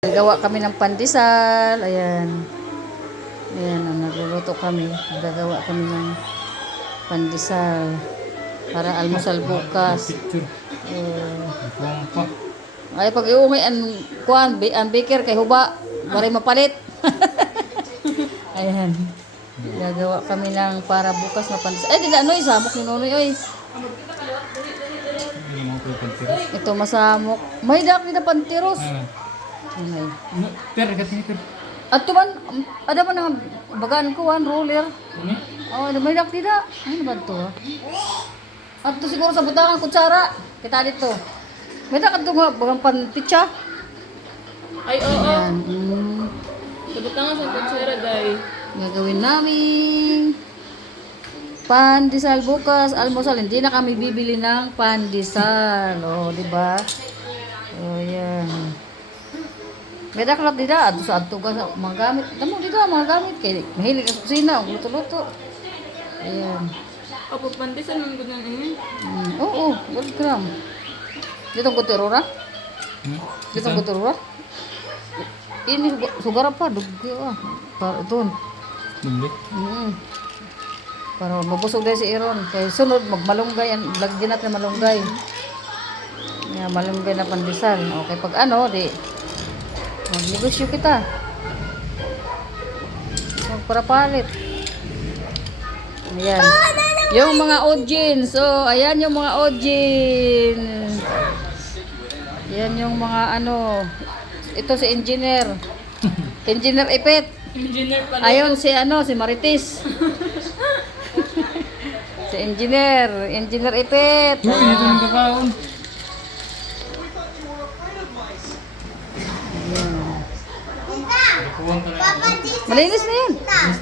Gagawa kami ng pandesal. Ayan. Ayan, nagluluto kami. Gagawa kami ng pandesal para almusal bukas. Ay, pag iuwi ang baker kay huba, maray mapalit. Ayan. Gagawa kami ng para bukas na pandesal. Ay, dila, ano, samok ni Nonoy, oy. Ito masamok. May dak ni pantiros. Ay. At tuman, ada man nga bagaan ko, roller. Oh, may dak dida. Ano ba ito? At to siguro sa butangan kutsara. Kita dito. May dak ito nga bagang pantitsa. Ay, oo. Ayan. Sa butangan sa kutsara, day. Gagawin namin pandesal bukas, almusal. Hindi na kami bibili ng pandesal. Oh, di ba? Oh, yan. May daklat dida ato sa adto ka sa mga gamit. Damo dida mga gamit kay mahilig sa kusina, luto-luto. Ayan. Opo, pandesal man gud nan ini. Oo, gram. Dito ko terora? Dito ko terora? Ini sugar apa? Dugi ah. Para doon. Bumili? Para mabusog dahil si Iron. Kaya sunod, magmalunggay. Lagyan natin malunggay. Malunggay na pandesal. Okay, pag ano, di magnegosyo kita. Para palit. Ayan. Yung mga audience. So, ayan yung mga audience. Yan yung mga ano. Ito si engineer. Engineer Ipet. Engineer pala. Ayun si ano, si Marites. Si engineer Ipet. Uy, ito ng kakaon. Malinis na yan. Yes,